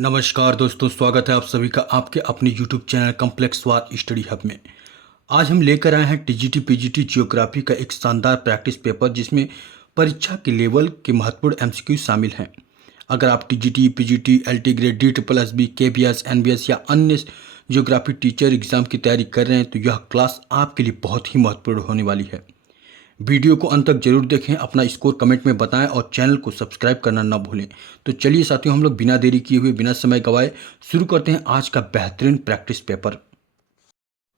नमस्कार दोस्तों, स्वागत है आप सभी का आपके अपने YouTube चैनल कॉम्प्लेक्स वार स्टडी हब में। आज हम लेकर आए हैं टीजीटी पीजीटी जियोग्राफी का एक शानदार प्रैक्टिस पेपर जिसमें परीक्षा के लेवल के महत्वपूर्ण एमसीक्यू शामिल हैं। अगर आप TGT PGT LT grade DSSB KBS NBS या अन्य जियोग्राफी टीचर एग्जाम की तैयारी कर रहे हैं तो यह क्लास आपके लिए बहुत ही महत्वपूर्ण होने वाली है। वीडियो को अंत तक जरूर देखें, अपना स्कोर कमेंट में बताएं और चैनल को सब्सक्राइब करना ना भूलें। तो चलिए साथियों, हम लोग बिना देरी किए हुए बिना समय गवाए शुरू करते हैं आज का बेहतरीन प्रैक्टिस पेपर।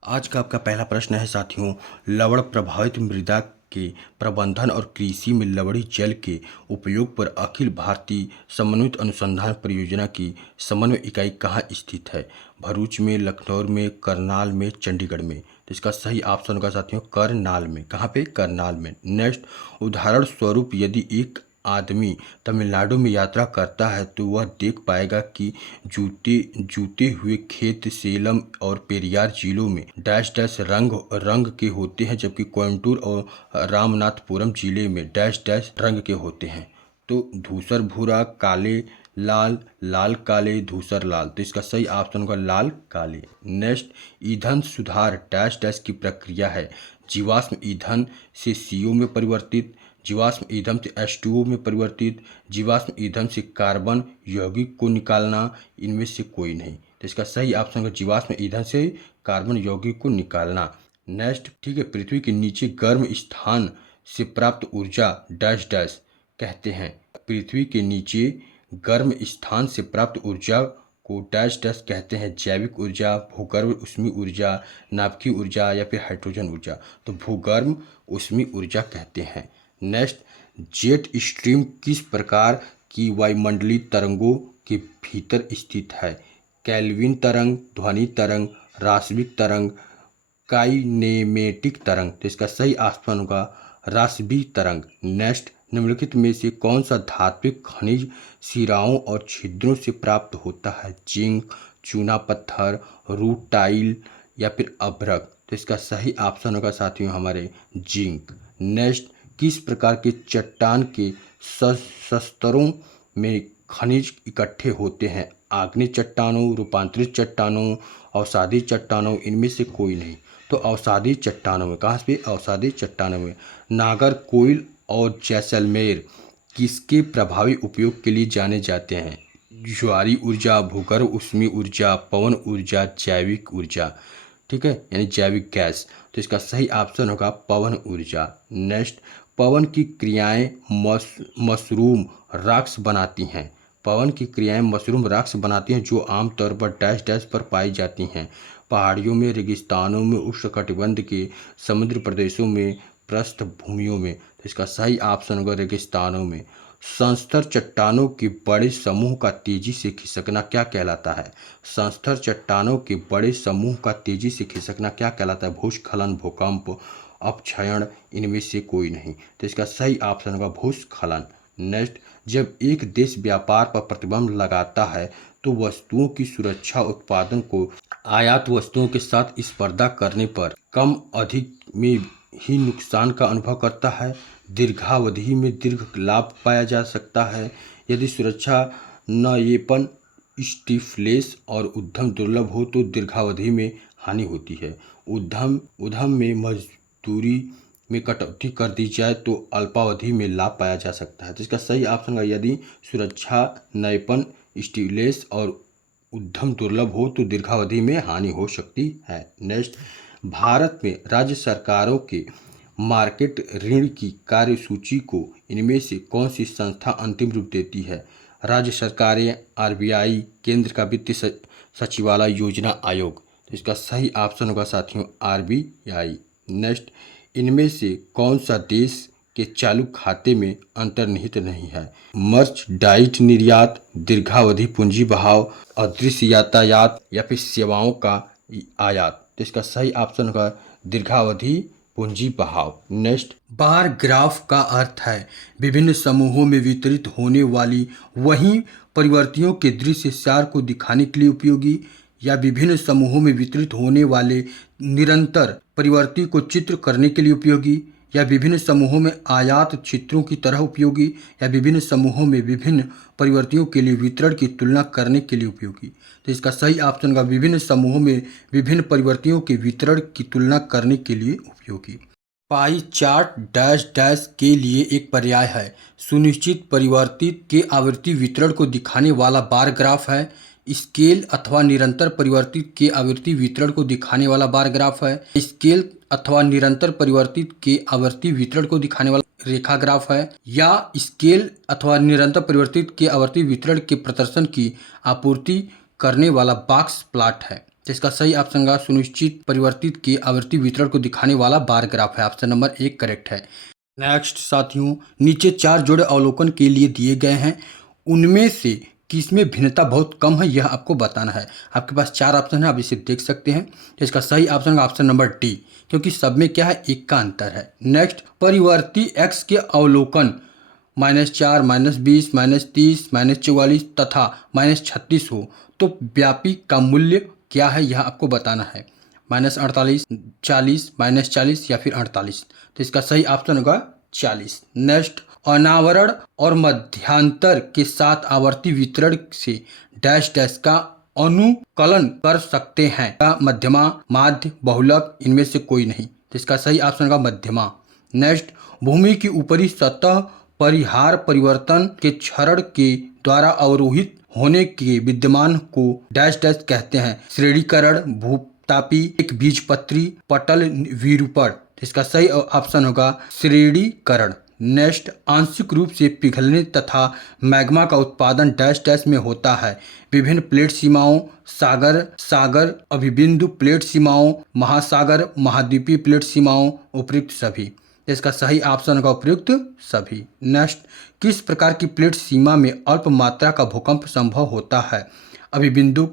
आज का आपका पहला प्रश्न है साथियों, लवण प्रभावित मृदा के प्रबंधन और कृषि में लवणी जल के उपयोग पर अखिल भारतीय समन्वित अनुसंधान परियोजना की समन्वय इकाई कहाँ स्थित है? भरूच में, लखनऊ में, करनाल में, चंडीगढ़ में। तो इसका सही ऑप्शन होगा साथियों करनाल में। कहाँ पे? करनाल में। नेक्स्ट, उदाहरण स्वरूप यदि एक आदमी तमिलनाडु में यात्रा करता है तो वह देख पाएगा कि जूते हुए खेत सेलम और पेरियार जिलों में डैश डैश रंग के होते हैं, जबकि कोयम्बटूर और रामनाथपुरम जिले में डैश डैश रंग के होते हैं। तो धूसर भूरा, काले लाल, लाल काले, धूसर लाल। तो इसका सही ऑप्शन होगा लाल काले। नेक्स्ट, ईंधन सुधार डैश डैश की प्रक्रिया है। जीवाश्म ईंधन से CO में परिवर्तित, जीवाश्म ईंधन से H2O में परिवर्तित, जीवाश्म ईंधन से कार्बन यौगिक को निकालना, इनमें से कोई नहीं। तो इसका सही ऑप्शन है जीवाश्म ईंधन से कार्बन यौगिक को निकालना। नेक्स्ट, ठीक है, पृथ्वी के नीचे गर्म स्थान से प्राप्त ऊर्जा डैश डैश कहते हैं। पृथ्वी के नीचे गर्म स्थान से प्राप्त ऊर्जा को डैश डैश कहते हैं। जैविक ऊर्जा, भूगर्भ ऊष्मीय ऊर्जा, नाभिकीय ऊर्जा या फिर हाइड्रोजन ऊर्जा। तो भूगर्भ ऊष्मीय ऊर्जा कहते हैं। नेक्स्ट, जेट स्ट्रीम किस प्रकार की वायुमंडलीय तरंगों के भीतर स्थित है? कैल्विन तरंग, ध्वनि तरंग, रासायनिक तरंग, काइनेमेटिक तरंग। तो इसका सही ऑप्शन होगा रासबी तरंग। नेक्स्ट, निम्नलिखित में से कौन सा धात्विक खनिज सिराओं और छिद्रों से प्राप्त होता है? जिंक, चूना पत्थर, रूटाइल या फिर अभ्रक। तो इसका सही ऑप्शन होगा साथियों हमारे जिंक। नेक्स्ट, किस प्रकार के चट्टान के स्तरों में खनिज इकट्ठे होते हैं? आग्नेय चट्टानों, रूपांतरित चट्टानों, अवसादी चट्टानों, इनमें से कोई नहीं। तो अवसादी चट्टानों में। कहाँ पे? अवसादी चट्टानों में। नागरकोइल और जैसलमेर किसके प्रभावी उपयोग के लिए जाने जाते हैं? ज्वारी ऊर्जा, भूगर्भ ऊष्मीय ऊर्जा, पवन ऊर्जा, जैविक ऊर्जा। ठीक है, यानी जैविक गैस। तो इसका सही ऑप्शन होगा पवन ऊर्जा। नेक्स्ट, पवन की क्रियाएं मशरूम राक्स बनाती हैं। पवन की क्रियाएं मशरूम राक्स बनाती हैं जो आमतौर पर डैश डैश पर पाई जाती हैं। पहाड़ियों में, रेगिस्तानों में, उष्णकटिबंध के समुद्र प्रदेशों में, पृष्ठभूमियों में। तो इसका सही ऑप्शन होगा रेगिस्तानों में। संस्तर चट्टानों के बड़े समूह का तेजी से खिसकना क्या कहलाता है? संस्तर चट्टानों के बड़े समूह का तेजी से खिसकना क्या कहलाता है? भूस्खलन, भूकंप, अपक्षयण, इनमें से कोई नहीं। तो इसका सही ऑप्शन होगा भूस्खलन। नेक्स्ट, जब एक देश व्यापार पर प्रतिबंध लगाता है तो वस्तुओं की सुरक्षा उत्पादन को आयात वस्तुओं के साथ स्पर्धा करने पर कम अधिक में ही नुकसान का अनुभव करता है। दीर्घावधि में दीर्घ लाभ पाया जा सकता है। यदि सुरक्षा नयेपन, स्टिफलेस और उद्यम दुर्लभ हो तो दीर्घावधि में हानि होती है। उद्यम में मजदूरी में कटौती कर दी जाए तो अल्पावधि में लाभ पाया जा सकता है। तो इसका सही ऑप्शन है यदि सुरक्षा नयेपन, स्टिफलेस और उद्यम दुर्लभ हो तो दीर्घावधि में हानि हो सकती है। नेक्स्ट, भारत में राज्य सरकारों के मार्केट ऋण की कार्यसूची को इनमें से कौन सी संस्था अंतिम रूप देती है? राज्य सरकारें, RBI, केंद्र का वित्त सचिवालय, योजना आयोग। तो इसका सही ऑप्शन होगा साथियों RBI। नेक्स्ट, इनमें से कौन सा देश के चालू खाते में अंतर्निहित नहीं है? मर्चडाइज निर्यात, दीर्घावधि पूंजी बहाव, अदृश्य यातायात या फिर सेवाओं का आयात। तो इसका सही ऑप्शन होगा दीर्घावधि पूंजी बहाव। नेक्स्ट, बार ग्राफ का अर्थ है विभिन्न समूहों में वितरित होने वाली वहीं परिवर्तियों के दृश्य सार को दिखाने के लिए उपयोगी, या विभिन्न समूहों में वितरित होने वाले निरंतर परिवर्ती को चित्र करने के लिए उपयोगी, या विभिन्न समूहों में आयात क्षेत्रों की तरह उपयोगी, या विभिन्न समूहों में विभिन्न परिवर्तियों के लिए वितरण की तुलना करने के लिए उपयोगी। तो इसका सही ऑप्शन होगा विभिन्न समूहों में विभिन्न परिवर्तियों के वितरण की तुलना करने के लिए उपयोगी। पाई चार्ट डैश डैश के लिए एक पर्याय है। सुनिश्चित परिवर्तित के आवृत्ति वितरण को दिखाने वाला बार ग्राफ है। स्केल अथवा निरंतर परिवर्तित के आवृत्ति वितरण को दिखाने वाला बार ग्राफ है। स्केल अथवा निरंतर परिवर्तित के आवृत्ति वितरण को दिखाने वाला रेखा ग्राफ है, या स्केल अथवा निरंतर परिवर्तित के आवृत्ति वितरण के प्रदर्शन की आपूर्ति करने वाला बॉक्स प्लॉट है। इसका सही ऑप्शन होगा सुनिश्चित परिवर्तित के आवृत्ति वितरण को दिखाने वाला बार ग्राफ है। ऑप्शन नंबर 1 करेक्ट है। नेक्स्ट साथियों, नीचे 4 जोड़े अवलोकन के लिए दिए गए हैं, उनमें से किसमें भिन्नता बहुत कम है यह आपको बताना है। आपके पास 4 ऑप्शन है, आप इसे देख सकते हैं। इसका सही ऑप्शन होगा ऑप्शन नंबर डी, क्योंकि सब में क्या है, 1 का अंतर है। नेक्स्ट, परिवर्ती x के अवलोकन -4, -20, -30, -44 तथा -36 हो तो व्यापी का मूल्य क्या है यह आपको बताना है। -48, 40, -40 या फिर 48। तो इसका सही ऑप्शन होगा 40। नेक्स्ट, अनावरण और मध्यांतर के साथ आवर्ती वितरण से डैश डैश का अनुकलन कर सकते हैं। का मध्यमा, माध्य, बहुलक, इनमें से कोई नहीं। तो इसका सही ऑप्शन होगा मध्यमा। नेक्स्ट, भूमि की ऊपरी सतह परिहार परिवर्तन के क्षरण के द्वारा अवरोहित होने के विद्यमान को डैश डैश कहते हैं। श्रेणीकरण, भूतापी, एक बीजपत्री, पटल विरूपण। इसका सही ऑप्शन होगा श्रेणीकरण। नेक्स्ट, आंशिक रूप से पिघलने तथा मैग्मा का उत्पादन डैश डैश में होता है। विभिन्न प्लेट सीमाओं, सागर, सागर अभिबिंदु प्लेट सीमाओं, महासागर, महाद्वीपीय प्लेट सीमाओं, उपयुक्त सभी। इसका सही ऑप्शन होगा उपयुक्त सभी। नेक्स्ट, किस प्रकार की प्लेट सीमा में अल्प मात्रा का भूकंप संभव होता है? अभिबिंदु,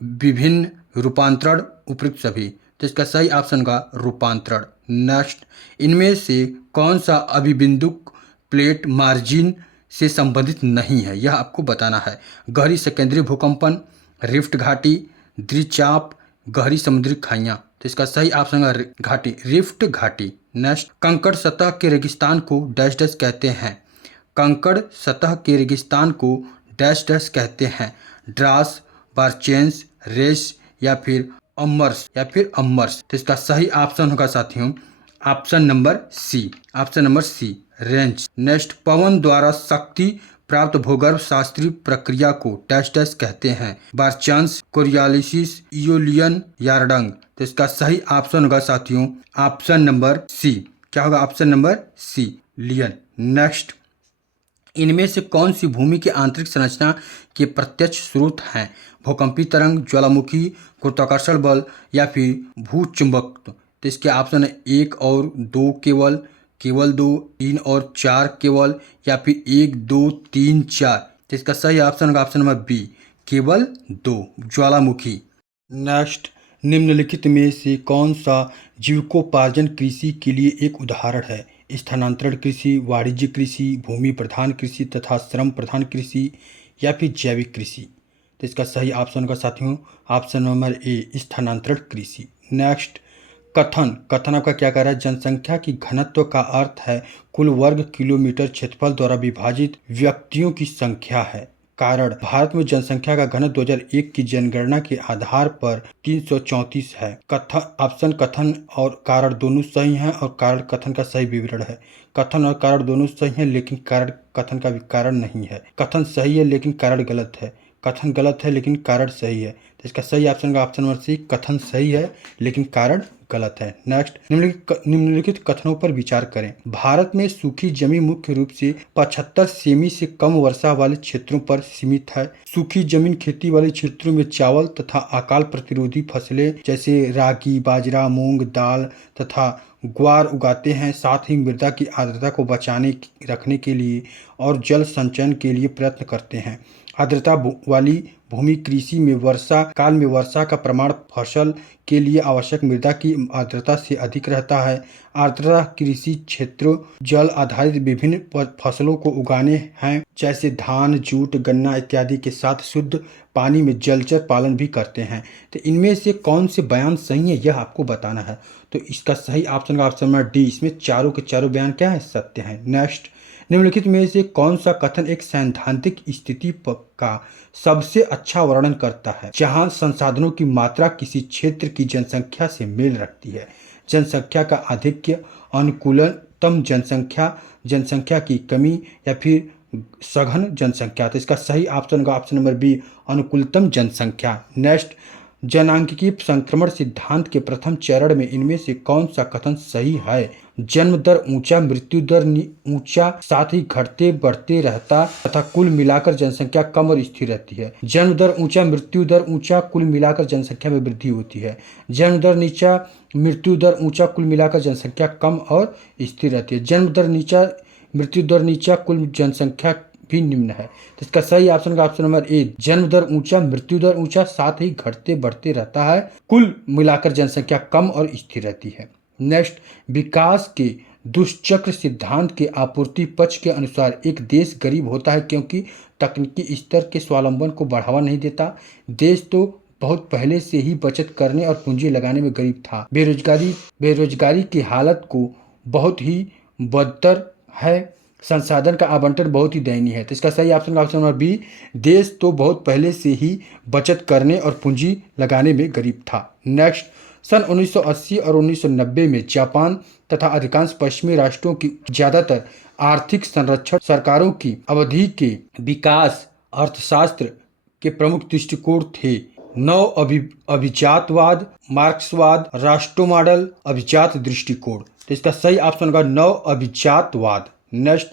विभिन्न, रूपांतरण, उपयुक्त सभी। तो इसका सही ऑप्शन होगा रूपांतरण। नेक्स्ट, इनमें से कौन सा अभिबिंदुक प्लेट मार्जिन से संबंधित नहीं है यह आपको बताना है। गहरी सेकेंडरी भूकंपन, रिफ्ट घाटी, द्विचाप, गहरी समुद्री खाइयां। तो इसका सही ऑप्शन है घाटी, रिफ्ट घाटी। नेक्स्ट, कंकड़ सतह के रेगिस्तान को डैश डैश कहते हैं। कंकड़ सतह के रेगिस्तान को डैश डैश कहते हैं। ड्रास, बारचेंस, रेस या फिर अमर्स। तो इसका सही ऑप्शन होगा साथियों option number C. Option number C, range. Next, पवन द्वारा शक्ति प्राप्त भूगर्भ शास्त्रीय प्रक्रिया को डैश डैश कहते हैं। बारचांस, कोरियोलिसिस, इओलियन, यारडंग। तो इसका सही ऑप्शन होगा साथियों ऑप्शन नंबर सी। क्या होगा ऑप्शन नंबर सी, लियन। नेक्स्ट, इनमें से कौन सी भूमि की आंतरिक संरचना के प्रत्यक्ष स्रोत हैं? भूकंपी तरंग, ज्वालामुखी, गुरुत्वाकर्षण बल या फिर भूचुंबकत्व। तो इसके ऑप्शन है 1 और 2 केवल 2, 3 और 4 केवल, या फिर 1, 2, 3, 4। तो इसका सही ऑप्शन होगा ऑप्शन नंबर बी, केवल 2, ज्वालामुखी। नेक्स्ट, निम्नलिखित में से कौन सा जीविकोपार्जन कृषि के लिए एक उदाहरण है? स्थानांतरण कृषि, वाणिज्य कृषि, भूमि प्रधान कृषि तथा श्रम प्रधान कृषि या फिर जैविक कृषि। तो इसका सही ऑप्शन होगा साथियों ऑप्शन नंबर ए, स्थानांतरण कृषि। नेक्स्ट, कथन आपका क्या कह रहा है? जनसंख्या की घनत्व का अर्थ है कुल वर्ग किलोमीटर क्षेत्रफल द्वारा विभाजित व्यक्तियों की संख्या है। कारण, भारत में जनसंख्या का घनत्व 2001 की जनगणना के आधार पर 334 है। ऑप्शन कथन और कारण दोनों सही हैं और कारण कथन का सही विवरण है। कथन और कारण दोनों सही हैं लेकिन कारण कथन का कारण नहीं है। कथन सही है लेकिन कारण गलत है। कथन गलत है लेकिन कारण सही है। तो इसका सही ऑप्शन का ऑप्शन नंबर सी, कथन सही है लेकिन कारण गलत है। नेक्स्ट, निम्नलिखित कथनों पर विचार करें। भारत में सूखी जमीन मुख्य रूप से 75 सेमी से कम वर्षा वाले क्षेत्रों पर सीमित है। सूखी जमीन खेती वाले क्षेत्रों में चावल तथा अकाल प्रतिरोधी फसलें जैसे रागी, बाजरा, मूंग, दाल तथा ग्वार उगाते हैं। साथ ही मृदा की आर्द्रता को बचाने रखने के लिए और जल संचयन के लिए प्रयत्न करते हैं। आर्द्रता वाली भूमि कृषि में वर्षा काल में वर्षा का प्रमाण फसल के लिए आवश्यक मृदा की आर्द्रता से अधिक रहता है। आर्द्रता कृषि क्षेत्रों जल आधारित विभिन्न फसलों को उगाने हैं, जैसे धान, जूट, गन्ना इत्यादि के साथ शुद्ध पानी में जलचर पालन भी करते हैं। तो इनमें से कौन से बयान सही है यह आपको बताना है। तो इसका सही ऑप्शन का ऑप्शन नंबर डी, इसमें चारों के चारों बयान क्या है, सत्य है। नेक्स्ट, निम्नलिखित में से कौन सा कथन एक सैद्धांतिक स्थिति का सबसे अच्छा वर्णन करता है, जहां संसाधनों की मात्रा किसी क्षेत्र की जनसंख्या से मेल रखती है। जनसंख्या का आधिक्य, अनुकूलतम जनसंख्या, जनसंख्या की कमी या फिर सघन जनसंख्या। तो इसका सही ऑप्शन का ऑप्शन नंबर बी, अनुकूलतम जनसंख्या। नेक्स्ट, जनांगीय संक्रमण सिद्धांत के प्रथम चरण में इनमें से कौन सा कथन सही है। जन्म दर ऊंचा, मृत्यु दर ऊंचा, साथ ही घटते बढ़ते रहता तथा कुल मिलाकर जनसंख्या कम और स्थिर रहती है। जन्म दर ऊंचा, मृत्यु दर ऊंचा, कुल मिलाकर जनसंख्या में वृद्धि होती है। जन्म दर नीचा, मृत्यु दर ऊंचा, कुल मिलाकर जनसंख्या कम और स्थिर रहती है। जन्म दर नीचा, मृत्यु दर नीचा, कुल जनसंख्या भी निम्न है। तो इसका सही ऑप्शन का ऑप्शन नंबर ए, जन्म दर ऊंचा, मृत्यु दर ऊंचा, साथ ही घटते बढ़ते रहता है, कुल मिलाकर जनसंख्या कम और स्थिर रहती है। नेक्स्ट, विकास के दुष्चक्र सिद्धांत के आपूर्ति पक्ष के अनुसार एक देश गरीब होता है क्योंकि तकनीकी स्तर के स्वावलंबन को बढ़ावा नहीं देता। देश तो बहुत पहले से ही बचत करने और पूंजी लगाने में गरीब था। बेरोजगारी की हालत को बहुत ही बदतर है। संसाधन का आवंटन बहुत ही दयनीय है। तो इसका सही ऑप्शन का ऑप्शन नंबर बी, देश तो बहुत पहले से ही बचत करने और पूंजी लगाने में गरीब था। नेक्स्ट, सन 1980 और 1990 में जापान तथा अधिकांश पश्चिमी राष्ट्रों की ज्यादातर आर्थिक संरक्षण सरकारों की अवधि के विकास अर्थशास्त्र के प्रमुख दृष्टिकोण थे। नव अभिजातवाद, मार्क्सवाद, राष्ट्र मॉडल, अभिजात दृष्टिकोण। तो इसका सही ऑप्शन होगा नव अभिजातवाद। नेक्स्ट,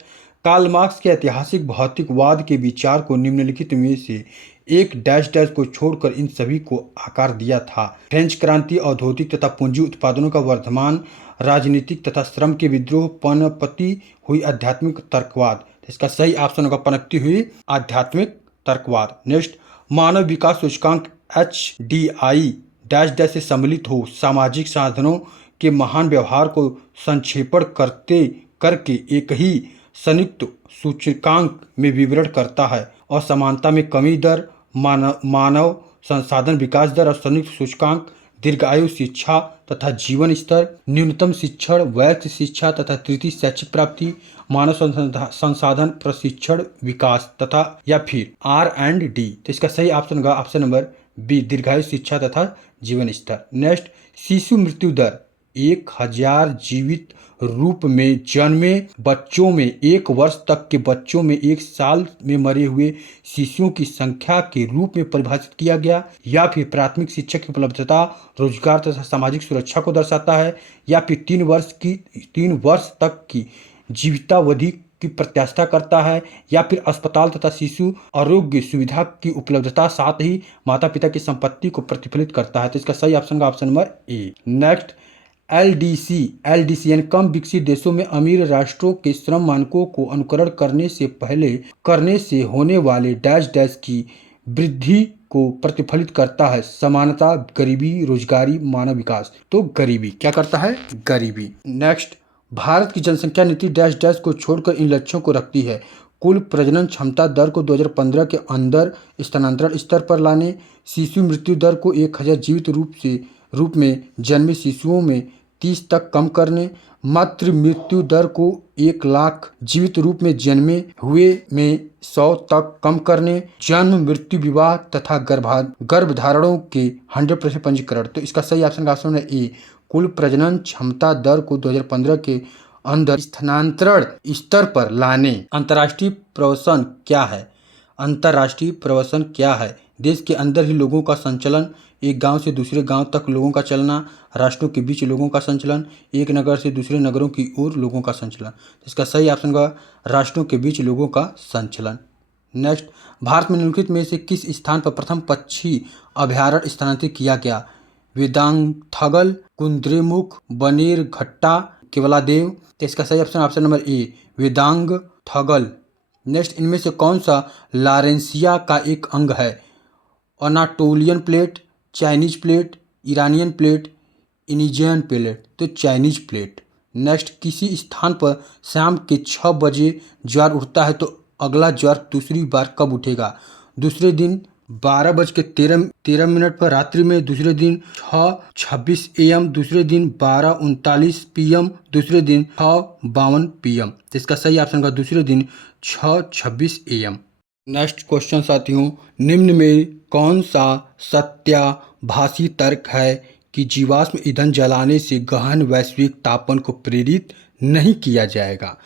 कार्ल मार्क्स के ऐतिहासिक भौतिकवाद के विचार को निम्नलिखित में से एक डैश डैश को छोड़कर इन सभी को आकार दिया था। फ्रेंच क्रांति, औद्योगिक तथा पूंजी उत्पादनों का वर्धमान, राजनीतिक तथा श्रम के विद्रोह, पनपती हुई आध्यात्मिक तर्कवाद। इसका सही ऑप्शन होगा पनपती हुई आध्यात्मिक तर्कवाद। नेक्स्ट, मानव विकास सूचकांक HDI डैश डैश से सम्मिलित हो सामाजिक साधनों के महान व्यवहार को संक्षेपण करके एक ही संयुक्त सूचकांक में विवरण करता है। और समानता में कमी दर, मानव संसाधन विकास दर और संयुक्त सूचकांक, दीर्घायु, शिक्षा तथा जीवन स्तर, न्यूनतम शिक्षण, वैध शिक्षा तथा तृतीय शैक्षिक प्राप्ति, मानव संसाधन प्रशिक्षण विकास तथा या फिर R&D। तो इसका सही ऑप्शन होगा ऑप्शन नंबर बी, दीर्घायु, शिक्षा तथा जीवन स्तर। नेक्स्ट, शिशु मृत्यु दर 1000 जीवित रूप में जन्मे बच्चों में, 1 वर्ष तक के बच्चों में 1 साल में मरे हुए शिशुओं की संख्या के रूप में परिभाषित किया गया, या फिर प्राथमिक शिक्षा की उपलब्धता, रोजगार तथा सामाजिक सुरक्षा को दर्शाता है, या फिर 3 वर्ष तक की जीवितावधि की प्रत्याशा करता है, या फिर अस्पताल तथा शिशु आरोग्य सुविधा की उपलब्धता, साथ ही माता पिता की संपत्ति को प्रतिफलित करता है। तो इसका सही ऑप्शन का ऑप्शन नंबर ए। नेक्स्ट, LDC यानी कम विकसित देशों में अमीर राष्ट्रों के श्रम मानकों को अनुकरण करने से होने वाले डैश डैश की वृद्धि को प्रतिफलित करता है। समानता, गरीबी, रोजगारी, मानव विकास। तो गरीबी क्या करता है, गरीबी। नेक्स्ट, भारत की जनसंख्या नीति डैश डैश को छोड़कर इन लक्ष्यों को रखती है। कुल प्रजनन क्षमता दर को 2015 के अंदर स्थानांतरण स्तर पर लाने, शिशु मृत्यु दर को 1000 जीवित रूप में जन्मे शिशुओं में 30 तक कम करने, मातृ मृत्यु दर को 1 लाख जीवित रूप में जन्मे हुए में 100 तक कम करने, जन्म, मृत्यु, विवाह तथा गर्भधारणों के 100% पंजीकरण। तो इसका सही ऑप्शन का ऑप्शन है ए, कुल प्रजनन क्षमता दर को 2015 के अंदर स्थानांतरण स्तर पर लाने। अंतर्राष्ट्रीय प्रवासन क्या है? अंतर्राष्ट्रीय प्रवासन क्या है? देश के अंदर ही लोगों का संचलन, एक गांव से दूसरे गांव तक लोगों का चलना, राष्ट्रों के बीच लोगों का संचलन, एक नगर से दूसरे नगरों की ओर लोगों का संचलन। इसका सही ऑप्शन होगा राष्ट्रों के बीच लोगों का संचलन। नेक्स्ट, भारत में निम्नलिखित में से किस स्थान पर प्रथम पक्षी अभयारण्य स्थानांतरित किया गया? वेदांथगल, कुद्रेमुख, बनेरघट्टा, केवलादेव। तो इसका सही option number A, Vedanthangal. Next, इनमें से कौन सा लारेंसिया का एक अंग है? Anatolian plate, Chinese plate, Iranian plate, Aegean plate. तो चाइनीज प्लेट। नेक्स्ट, किसी स्थान पर शाम के 6 बजे ज्वार उठता है तो अगला ज्वार दूसरी बार कब उठेगा? दूसरे दिन 12:13 पर रात्रि में, दूसरे दिन 6:26 AM, दूसरे दिन 12:39 PM, दूसरे दिन 6:52 PM। तो इसका सही ऑप्शन होगा दूसरे दिन 6:26 AM। नेक्स्ट क्वेश्चन साथियों, निम्न में कौन सा सत्याभासी तर्क है कि जीवाश्म ईंधन जलाने से गहन वैश्विक तापन को प्रेरित नहीं किया जाएगा?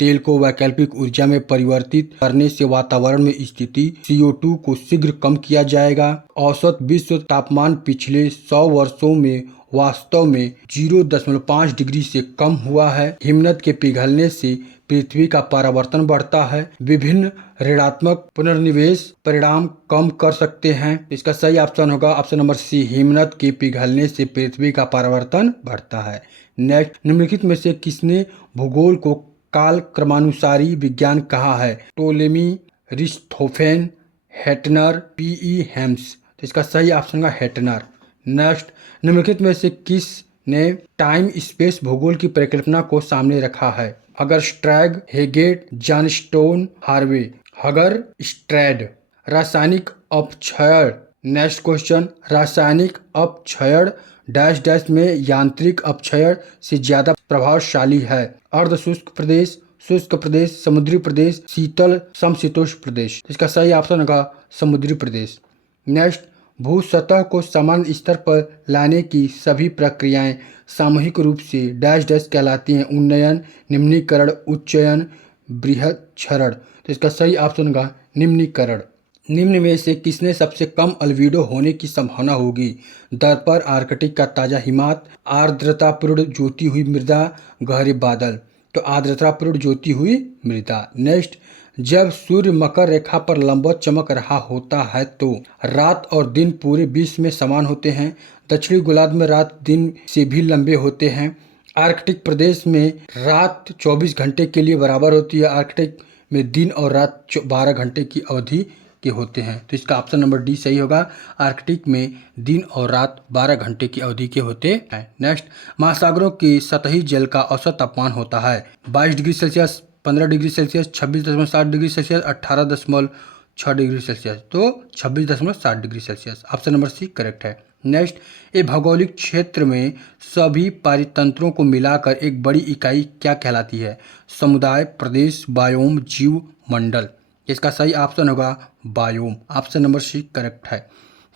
तेल को वैकल्पिक ऊर्जा में परिवर्तित करने से वातावरण में स्थिति CO2 को शीघ्र कम किया जाएगा। औसत विश्व तापमान पिछले 100 वर्षों में वास्तव में 0.5 डिग्री से कम हुआ है। हिमनद के पिघलने से पृथ्वी का परावर्तन बढ़ता है। विभिन्न ऋणात्मक पुनर्निवेश परिणाम कम कर सकते हैं। इसका सही ऑप्शन होगा ऑप्शन नंबर सी, हिमनद के पिघलने से पृथ्वी का परावर्तन बढ़ता है। नेक्स्ट, निम्नलिखित में से किसने भूगोल को काल क्रमानुसारी विज्ञान कहा है? Ptolemy, Richthofen, Hettner, P.E. James. तो इसका सही ऑप्शन होगा हेटनर। नेक्स्ट, निम्नलिखित में से किस ने टाइम स्पेस भूगोल की परिकल्पना को सामने रखा है? अगरस्ट्रैग, हेगेट, जॉनस्टोन, हार्वे। हगरस्ट्रैड। रासायनिक अपक्षय। नेक्स्ट क्वेश्चन, रासायनिक अपक्षय डैश डैश में यांत्रिक अपक्षय से ज्यादा प्रभावशाली है? अर्धशुष्क प्रदेश, शुष्क प्रदेश, समुद्री प्रदेश, शीतल समशीतोष्ण प्रदेश। इसका सही ऑप्शन होगा समुद्री प्रदेश। नेक्स्ट, भू सतह को सामान्य स्तर पर लाने की सभी प्रक्रियाएं सामूहिक रूप से डैश डैश कहलाती हैं? उन्नयन, निम्नीकरण, उच्चयन, बृहत्क्षरण। तो इसका सही ऑप्शन होगा निम्नीकरण। निम्न में से किसने सबसे कम अल्बेडो होने की संभावना होगी? दर्पर, आर्कटिक का ताजा हिमात, आर्द्रतापूर्ण ज्योति हुई मृदा, गहरे बादल। तो आर्द्रतापूर्ण ज्योति हुई मृदा। नेक्स्ट, जब सूर्य मकर रेखा पर लंबवत चमक रहा होता है तो रात और दिन पूरे विश्व में समान होते हैं। दक्षिणी गोलार्ध में रात दिन से भी लंबे होते हैं। आर्कटिक प्रदेश में रात 24 घंटे के लिए बराबर होती है। आर्कटिक में दिन और रात 12 घंटे की अवधि के होते हैं। तो इसका ऑप्शन नंबर डी सही होगा। आर्कटिक में दिन और रात 12 घंटे की अवधि के होते हैं। नेक्स्ट, महासागरों के सतही जल का औसत तापमान होता है 22 degree Celsius, 15 degree Celsius, 26.7 degree Celsius, 18.6 degree Celsius. तो 26.7 degree Celsius. Option number C correct है। नेक्स्ट, ये भौगोलिक क्षेत्र में सभी पारितंत्रों को मिलाकर एक बड़ी इकाई क्या कहलाती है? समुदाय, प्रदेश, बायोम, जीव मंडल। इसका सही ऑप्शन होगा biome. Option number C correct है।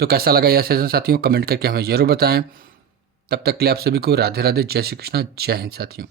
तो कैसा लगा यह सेशन साथियों, कमेंट करके हमें जरूर बताएं। तब तक के लिए आप सभी को राधे राधे, जय श्री कृष्णा, जय हिंद साथियों।